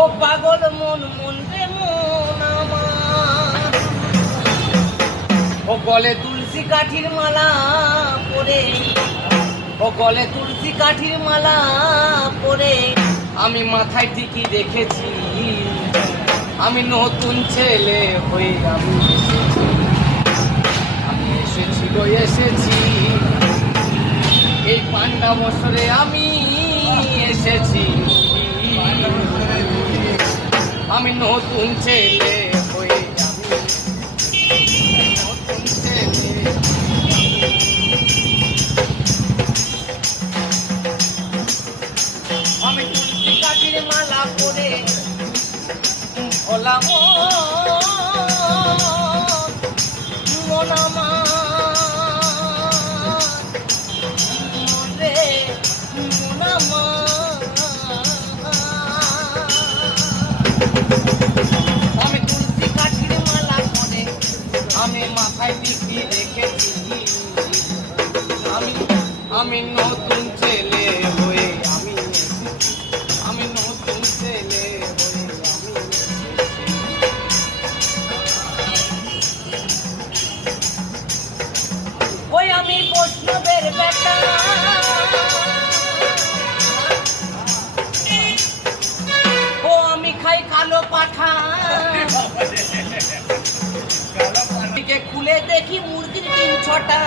ও পাগল মন মন রে মন আমার, ও গলে তুলসী কাঠির মালা পরে, ও গলে তুলসী কাঠির মালা পরে আমি মাথায় টিকি রেখেছি। আমি নতুন ছেলে হয়ে আমি এসেছি গো এসেছি, এই ৫টা বছরে আমি এসেছি। আমি নতুন ছেলে হয়ে নতুন ছেলে। আমি তুলসী কাঠির মালা পরে ভোলা মন আমার রে মন আমার। আমি তুলসী কাঠির মালা পরে আমি মাথায় টিকি রেখেছি। আমি নতুন ছেলে হয়ে আমি নতুন ছেলে হয়ে ওই আমি বৈষ্ণবের বেটা, ও আমি খাই কালো পাঠা, খুলে দেখি মুরগির ৩-৬টা।